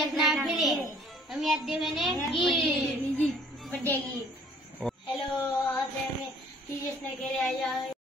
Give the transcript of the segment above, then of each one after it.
Teachers ना फिरे हम याद दे मैंने गीत बर्थडे गीत हेलो आज मैं टीचर्स ने करे आया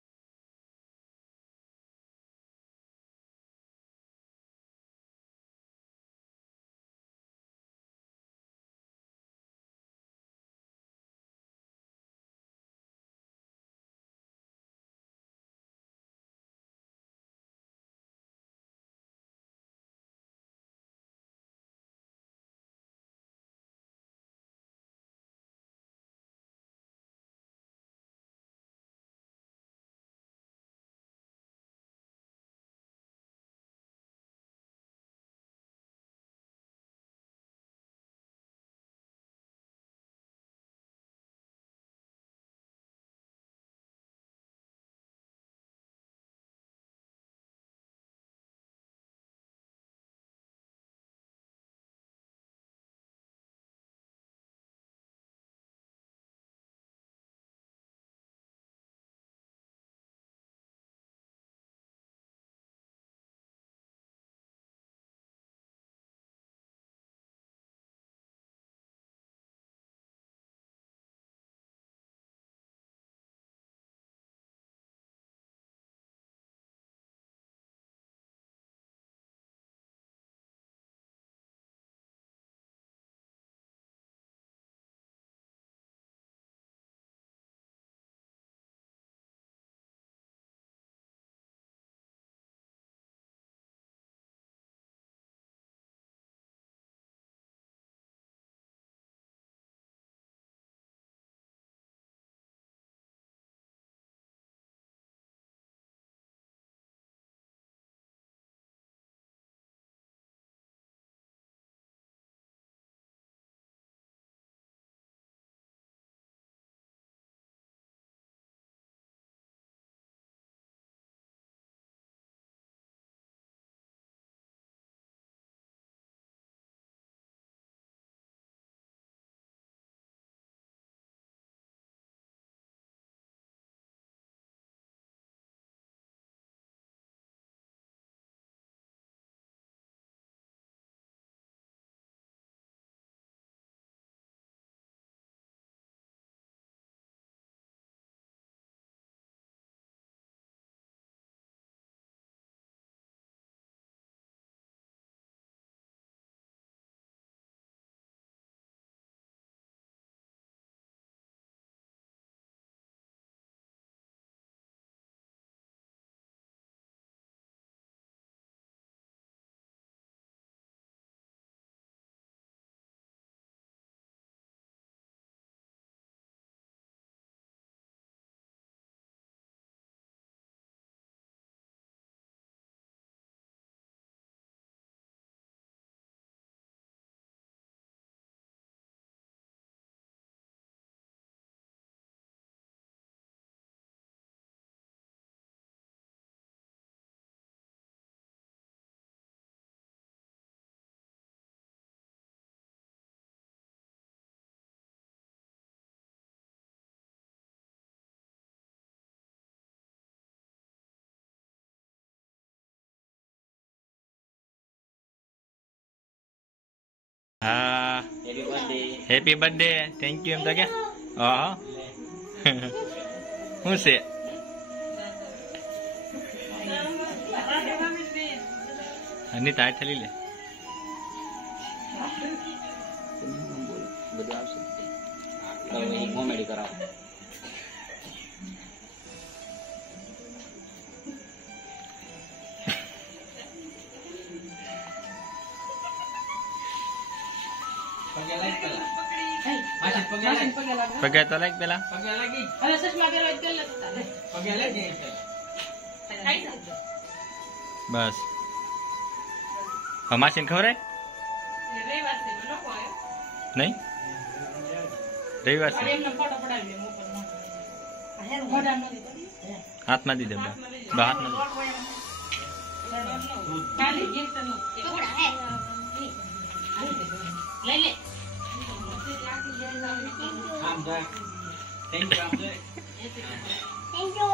हाँ हैप्पी बर्थडे थैंक यू एम तो क्या हाँ હું છે અનિતા આ થલી લે બધું આવશે તો કોમેડી કરાવો પગે તો લાગ પેલા બસ માસીને ખબર નહીં રવિવાર છે હાથમાં દી દે હાથમાં Thank you. Thank you.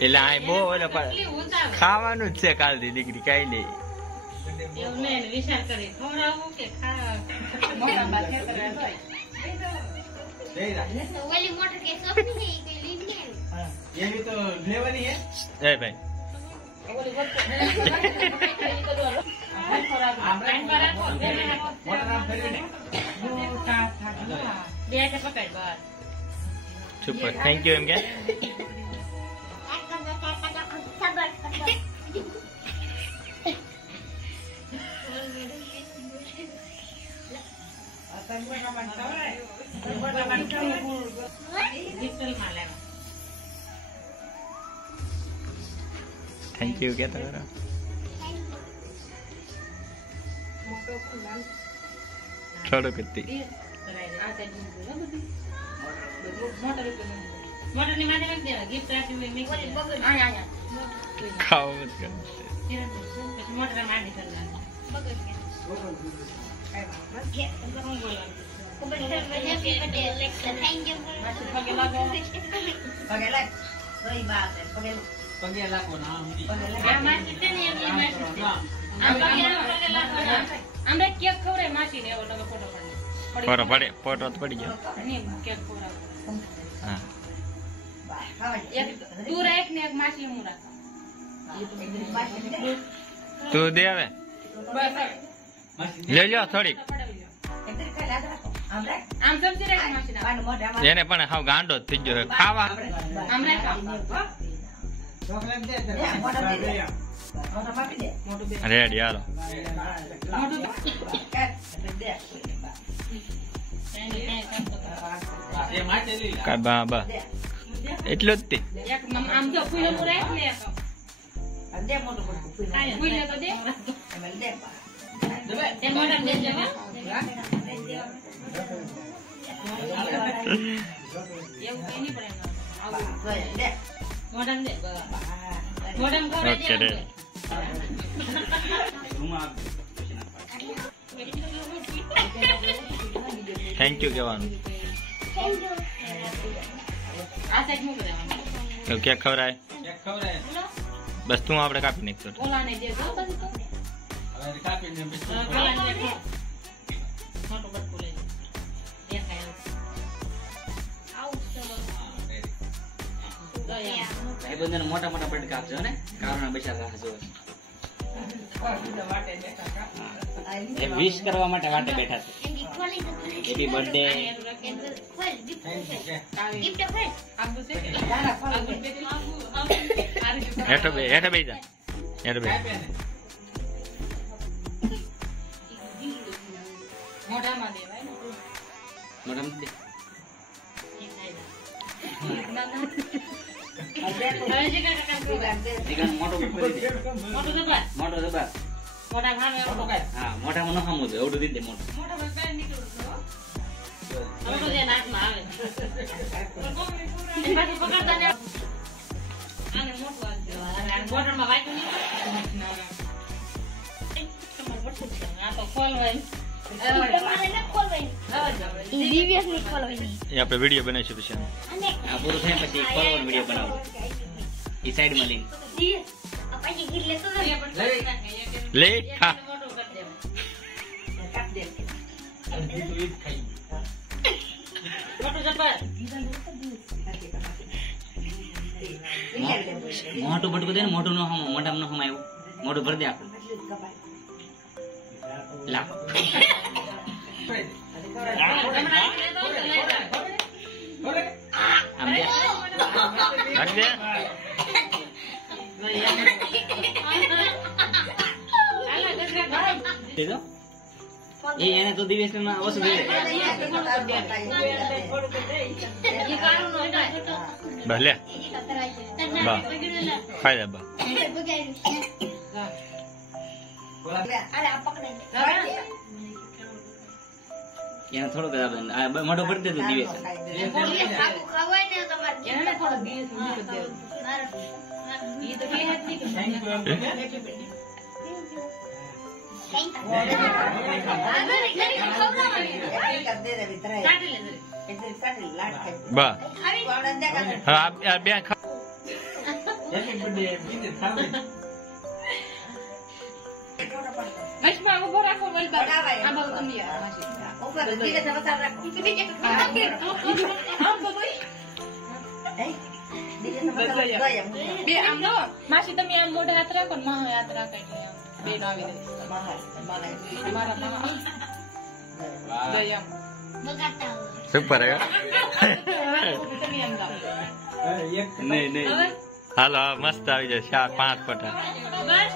એટલે આ બહુ ઓલો પણ ખાવાનું જ છે કાલથી દીકરી કઈ નહીં. ઓલી મોટર કે સોપી છે ઈ કઈ લીધી એ ભાઈ સુપર થેન્ક યુ એમ કે થેન્ક યુ કે તમારા થોડુંક હતી ખાવું જ પગે લાગો ના ફોટો પડે ફોટો તો પડી ગયો હા તું દે હવે લે લ્યો થોડીક એને પણ હાવ ગાંડો જ થઈ ગયો ખાવા રેડી હાલો બા બા એટલું જ તે ઓકે રે થેન્ક યુ કહેવાનું તો કેક ખવડાય બસ તું આપણે કાપી નાખતો એ બધાને મોટા મોટા બટકા આપજો ને કારણ બચાર રાખજો એ વિશ કરવા માટે વાટે બેઠા છે હેપી બર્થડે હેઠો બે જા હેઠો બે મોટામાં દે મોટો દબા હા મોટામાં ન ખામું એવડું દીધે મોટું આપણે વિડીયો બનાવીશું પછી આ પૂરું થાય પછી ખોલવાનો વિડીયો બનાવો એ સાઈડ માં લઈને લે ખા મોટું બટકું દે ને મોટું ન હમ મોટામાં ન હમાયું મોટું ભરી દે આપણું લા એને તો દિવસ ઓછું ભલે બા ખાઈ લે બા એને થોડુંક મોટો ભરી દેતું દિવસ બા હા બે હેપી બર્થડે બીજે થાવે મશમાં ઉભો રાખો બોલ બા આ બાજુ તમે માસી ઉપર ધીરે ધીરે બતાવ રાખો આમ તો બોલ બે આમ દો માસી તમે આમ મોઢા હાથ રાખો ને મહા હાથ રાખો એટલે બે નો આવી જાય મારા મહા જય આમ બગાડતા હોય. સુપર હે તમે આમ જાઓ નહીં નહીં હાલો મસ્ત આવી જાય 4-5 ફોટા બસ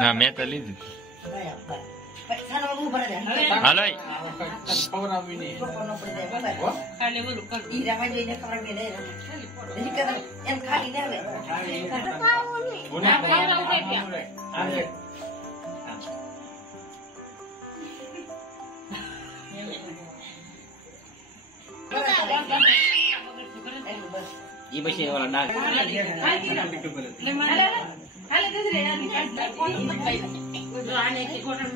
ના મેં તો લીધું હાલો ખાલી બોલું કર ઈ પછી ઓલા ડાક હાલે જજરે આ કોણ મત લઈ જો આને કે કોટન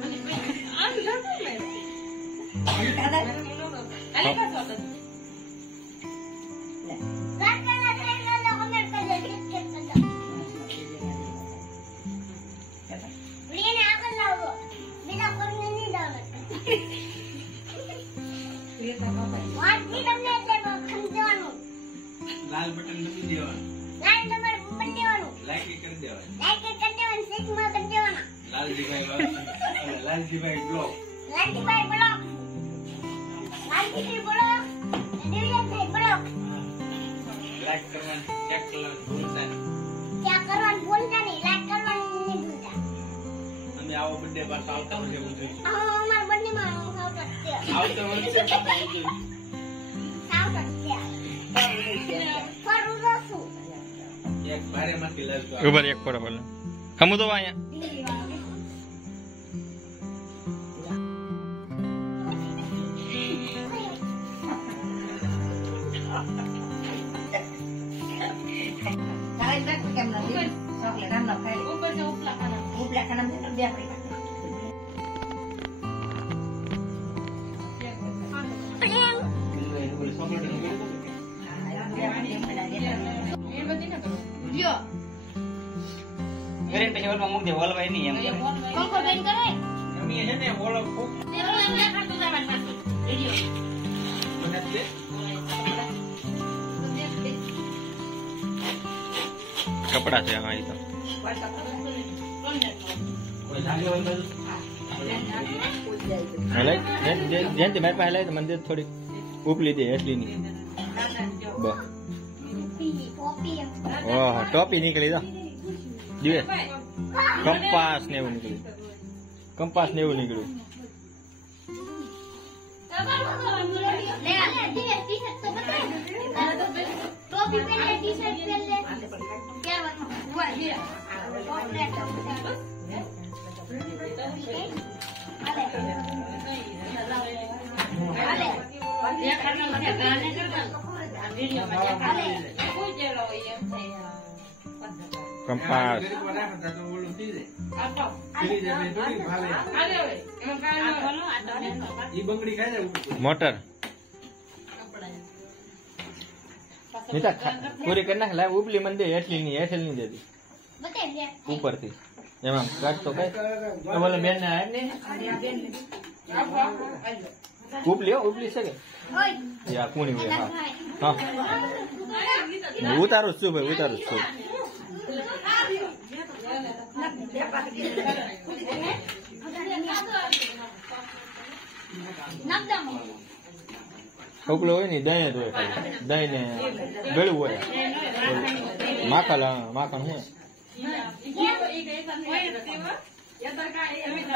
આલે પાછો કાકા ટ્રેનર કમેન્ટ કરજો ટિકિટ કરજો. રીને આગળ લાવો. બીજા કોઈને નહીં લાવો. વાંચી તમને એટલે સમજવાનું. લાલ બટન દબી દેવાનું લાઈન નંબર બટન દેવાનું. લાઈક કરી દેવાનું લાઈક કરી દેવાનું. સિગ્મા કરી દેવાના. Laljibhai block Laljibhai block. Laljibhai block. Divyabhai block. Like કરવાનું ચેક કરવાનું ભૂલતા નહીં. क्या करवान बोलता नहीं लाइक करवान नहीं बोलता. અમે આવો બર્થડે પાછો આવતા વર્ષે ઉજવીશું. हमारा बर्थडे में साउथ करते हैं. આવતા વર્ષે પાછો ઉજવીશું. साउथ करते हैं. पर उधर એક ભારે માંથી લાવજો ઉપર એક ફોટો બોલો હમુ તો અહીંયા ઉપર से ઉપલા ખાના એ બધી ના કરો જો ઘરે પછી ઓલમાં મૂક દે ઓલવાય નહીં એમ पंखो बंद करे. અમે છે ને ઓલો ખૂબ तेरे को अंदर कर दूंगा मैं पास. वीडियो. બનાવી દે કપડા છે હા એ તો કોઈ લાગે હોય બધું હલાય જેનથી મારી પાસે હલાય તો મને દે થોડી ઉપલી દે એટલી ની બસ कॉपी. ઓહો ટોપી નીકળી તો દિવે કંપાસ ને એવું નીકળ્યું કંપાસ ને એવું નીકળ્યું ले आले टी शर्ट तो बता. टोपी पहन ले टी शर्ट पहन ले. क्या बनना? हुआ ये. चॉकलेट. आले. ये करना मत गाने कर. वीडियो में आले. કોઈ જેલો એમ થઈ કંપાસ ગરીબ રાખતા તો ઓલું થઈ જાય આપો થઈ જાય થોડી ભાવે આલે હવે એમાં કાઈ બોલો આ તો ઈ બંગડી ખાય જાય ઉપર મોટર નીતા પૂરી કરી નાખ લાવ ઉપલી મને દે એટલી ની હેઠળની દેતી बता ले. ઉપરથી એમાં કાઢ તો કઈ તો બોલે બેન ને આડ ને આપો ઉપલી હો ઉપલી છે કે ओए. યા કોણી હોય હા હા ઉતારું જ છું ભાઈ ઉતારું જ છું नकदम. ઉપલો હોય ને દહીં જ હોય ખાલી દહીં ને ગળું હોય માખણ માખણ હોય ઈ કે એક હોય તેવા યા તો કાઈ એમ જ